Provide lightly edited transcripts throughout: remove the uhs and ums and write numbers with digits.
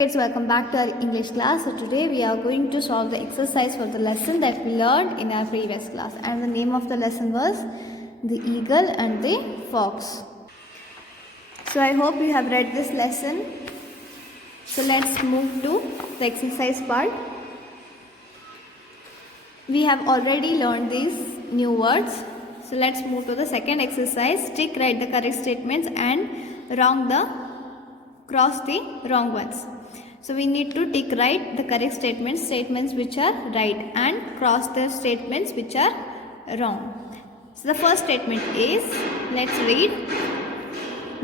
Kids, welcome back to our English class. So today we are going to solve the exercise for the lesson that we learned in our previous class, and the name of the lesson was The Eagle and the Fox. So I hope you have read this lesson. So let's move to the exercise part. We have already learned these new words. So let's move to the second exercise. Tick, write the correct statements and cross the wrong ones. So we need to tick right the correct statements which are right, and cross the statements which are wrong. So the first statement is, let's read.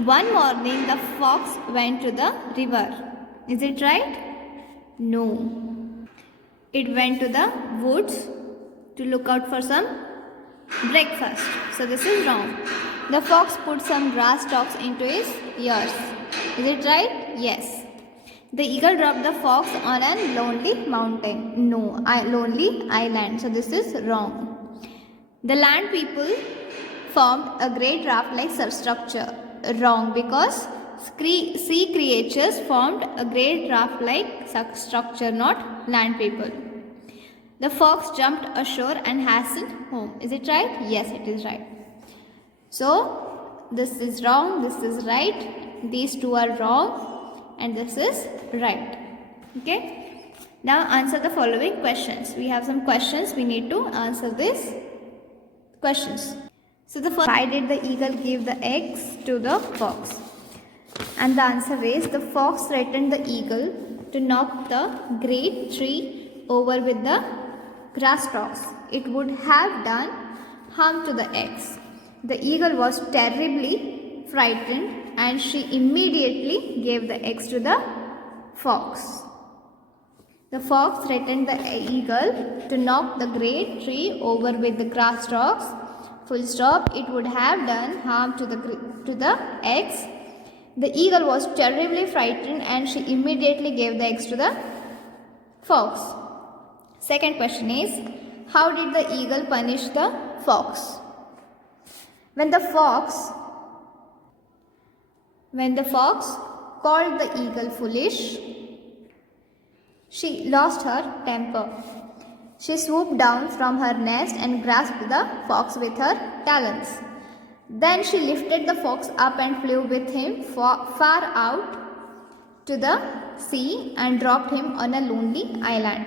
One morning the fox went to the river. Is it right? No. It went to the woods to look out for some breakfast. So this is wrong. The fox put some grass stalks into his ears. Is it right? Yes. The eagle dropped the fox on a lonely mountain. No, lonely island. So this is wrong. The land people formed a great raft-like substructure. Wrong, because sea creatures formed a great raft-like substructure, not land people. The fox jumped ashore and hastened home. Is it right? Yes, it is right. So this is wrong, this is right. These two are wrong. And this is right. Okay. Now answer the following questions. We have some questions. We need to answer these questions. So the first, why did the eagle give the eggs to the fox? And the answer is, the fox threatened the eagle to knock the great tree over with the grass stalks. It would have done harm to the eggs. The eagle was terribly frightened and she immediately gave the eggs to the fox. The fox threatened the eagle to knock the great tree over with the grass stalks. Full stop. It would have done harm to the eggs. The eagle was terribly frightened and she immediately gave the eggs to the fox. Second question is, how did the eagle punish the fox? When the fox called the eagle foolish, she lost her temper. She swooped down from her nest and grasped the fox with her talons. Then she lifted the fox up and flew with him far out to the sea and dropped him on a lonely island.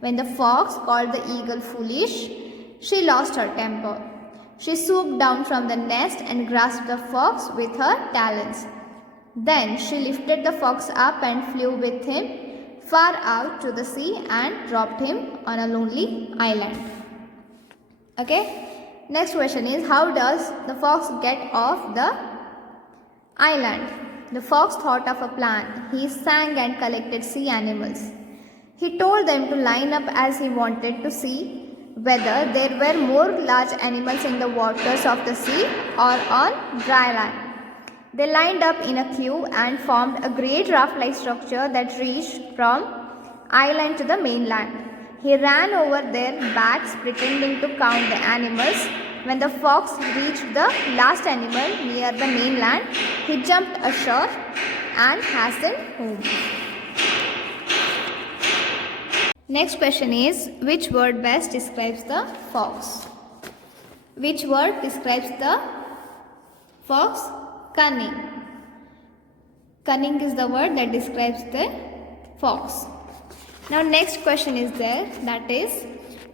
When the fox called the eagle foolish, she lost her temper. She swooped down from the nest and grasped the fox with her talons. Then she lifted the fox up and flew with him far out to the sea and dropped him on a lonely island. Okay. Next question is, how does the fox get off the island? The fox thought of a plan. He sang and collected sea animals. He told them to line up as he wanted to see whether there were more large animals in the waters of the sea or on dry land. They lined up in a queue and formed a great raft-like structure that reached from island to the mainland. He ran over their backs pretending to count the animals. When the fox reached the last animal near the mainland, he jumped ashore and hastened home. Next question is, which word best describes the fox? Which word describes the fox? Cunning. Cunning is the word that describes the fox. Now next question is there, that is,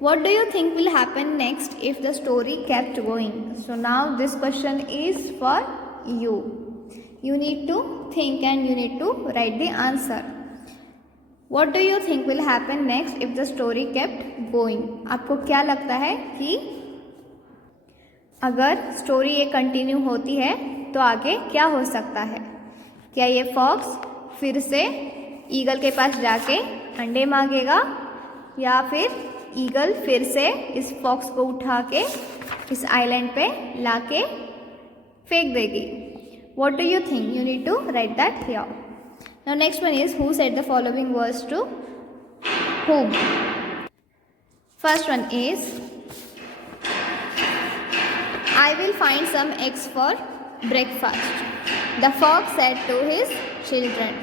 what do you think will happen next if the story kept going? So now this question is for you. You need to think and you need to write the answer. What do you think will happen next if the story kept going? आपको क्या लगता है कि अगर story ये continue होती है तो आगे क्या हो सकता है? क्या ये फॉक्स फिर से ईगल के पास जाके अंडे मांगेगा, या फिर ईगल फिर से इस फॉक्स को उठा के इस आइलैंड पे लाके फेंक देगी? What do you think? You need to write that here. Now next one is, who said the following words to whom? First one is, I will find some eggs for breakfast, the fox said to his children.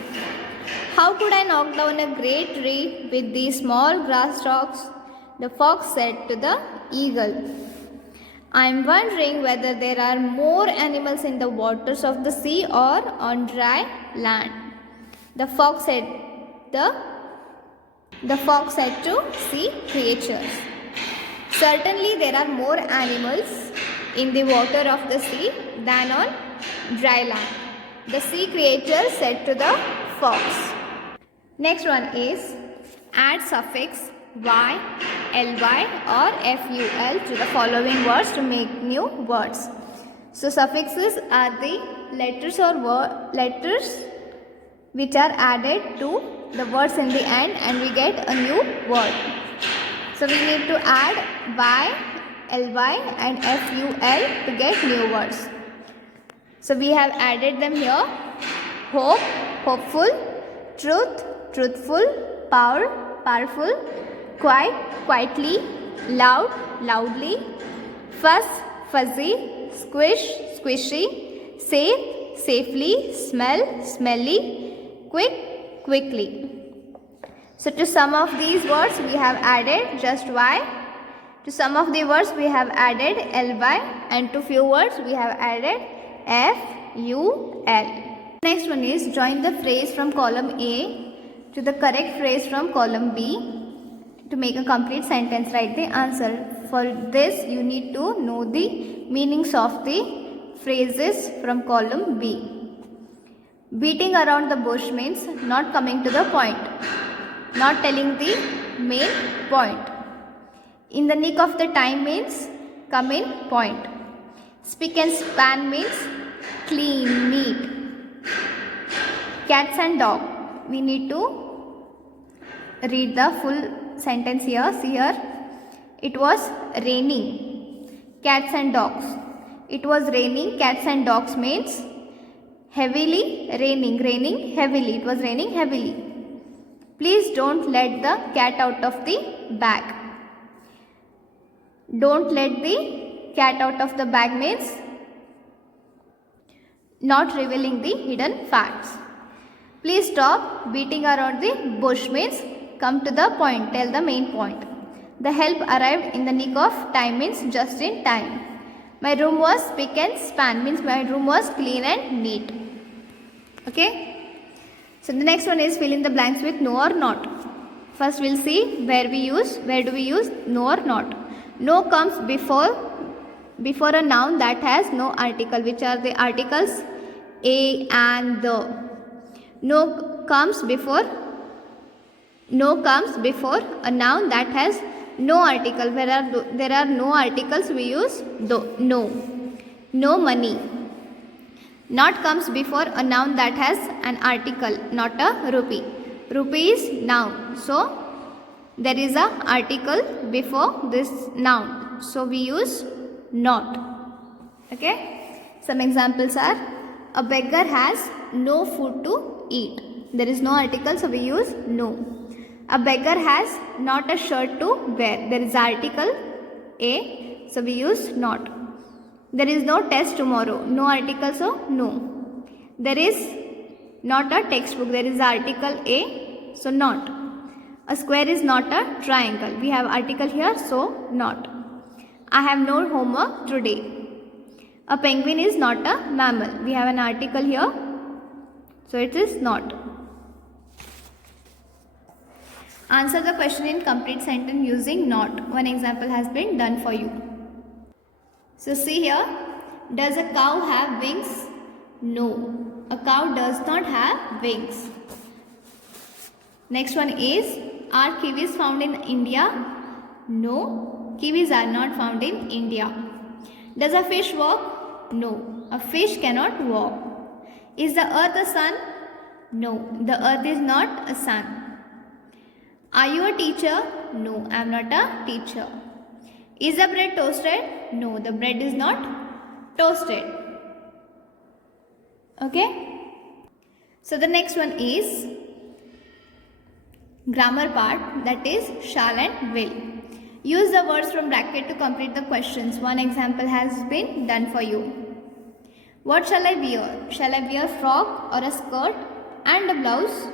How could I knock down a great tree with these small grass stalks? The fox said to the eagle. I am wondering whether there are more animals in the waters of the sea or on dry land. The fox said to sea creatures. Certainly there are more animals in the water of the sea than on dry land. The sea creature said to the fox. Next one is add suffix y, ly or ful to the following words to make new words. So suffixes are the letters or letters which are added to the words in the end and we get a new word. So we need to add y, ly and ful to get new words. So we have added them here. Hope, hopeful, truth, truthful, power, powerful, quiet, quietly, loud, loudly, fuzz, fuzzy, squish, squishy, safe, safely, smell, smelly, quick, quickly. So to some of these words we have added just y. To some of the words we have added ly and to few words we have added ful. Next one is join the phrase from column A to the correct phrase from column B. To make a complete sentence, write the answer. For this you need to know the meanings of the phrases from column B. Beating around the bush means not coming to the point, not telling the main point. In the nick of the time means come in point. Spick and span means clean, neat. Cats and dog. We need to read the full sentence here. See here. It was raining. Cats and dogs. It was raining. Cats and dogs means heavily raining. Raining heavily. It was raining heavily. Please don't let the cat out of the bag. Don't let the cat out of the bag means not revealing the hidden facts. Please stop beating around the bush means come to the point, tell the main point. The help arrived in the nick of time means just in time. My room was spick and span means my room was clean and neat. Okay. So the next one is fill in the blanks with no or not. First we'll see where do we use no or not. No comes before a noun that has no article. Which are the articles? A and the. No comes before a noun that has no article. Where there are no articles, we use no. No money. Not comes before a noun that has an article, not a rupee. Rupee is noun. So there is a article before this noun. So we use not. Okay. Some examples are a beggar has no food to eat. There is no article, so we use no. A beggar has not a shirt to wear. There is article a, so we use not. There is no test tomorrow. No article, so no. There is not a textbook. There is article a, so not. A square is not a triangle. We have article here, so not. I have no homework today. A penguin is not a mammal. We have an article here, so it is not. Answer the question in complete sentence using not. One example has been done for you. So see here, does a cow have wings? No, a cow does not have wings. Next one is, are kiwis found in India? No, kiwis are not found in India. Does a fish walk? No, a fish cannot walk. Is the earth a sun? No, the earth is not a sun. Are you a teacher? No, I am not a teacher. Is the bread toasted? No, the bread is not toasted. Okay. So the next one is grammar part, that is shall and will. Use the words from bracket to complete the questions. One example has been done for you. What shall I wear? Shall I wear a frock or a skirt and a blouse?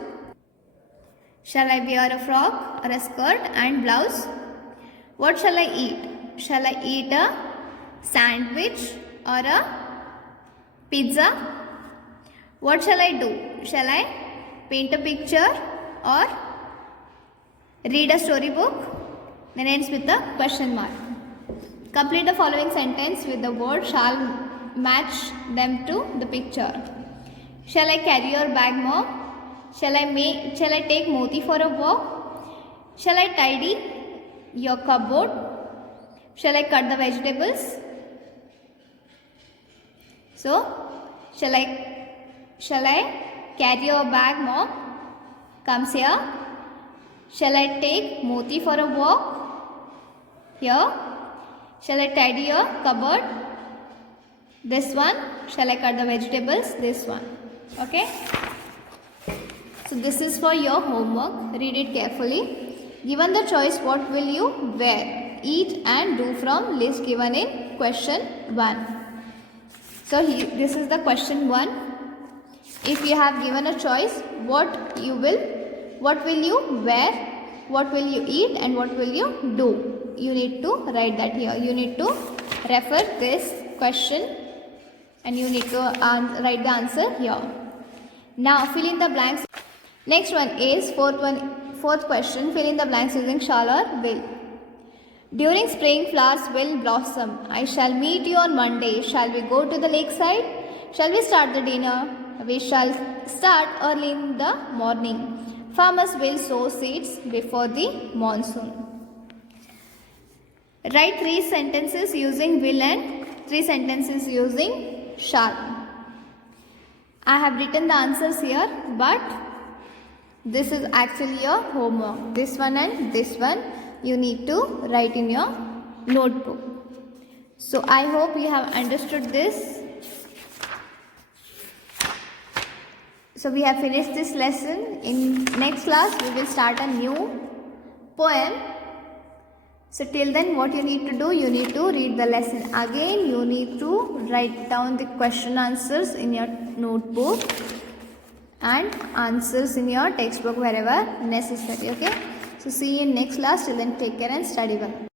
Shall I wear a frock or a skirt and blouse? What shall I eat? Shall I eat a sandwich or a pizza? What shall I do? Shall I paint a picture or read a storybook? Then ends with the question mark. Complete the following sentence with the word shall match them to the picture. Shall I carry your bag, Mom? Shall I take Moti for a walk? Shall I tidy your cupboard? Shall I cut the vegetables? So, shall I carry your bag, Mom? Comes here. Shall I take Moti for a walk? Here. Shall I tidy your cupboard? This one. Shall I cut the vegetables? This one. Okay. So this is for your homework. Read it carefully. Given the choice, what will you wear, eat and do from list given in question 1. So this is the question 1. If you have given a choice, what will you wear, what will you eat and what will you do? You need to write that here. You need to refer this question and you need to write the answer here. Now fill in the blanks. Next one is fourth question. Fill in the blanks using shall or will. During spring, flowers will blossom. I shall meet you on Monday. Shall we go to the lakeside? Shall we start the dinner? We shall start early in the morning. Farmers will sow seeds before the monsoon. Write 3 sentences using will and 3 sentences using shall. I have written the answers here, but this is actually your homework. This one and this one you need to write in your notebook. So I hope you have understood this. So we have finished this lesson. In next class we will start a new poem. So till then what you need to do, you need to read the lesson again. You need to write down the question answers in your notebook and answers in your textbook wherever necessary. Okay. So see you in next class. Till then take care and study well.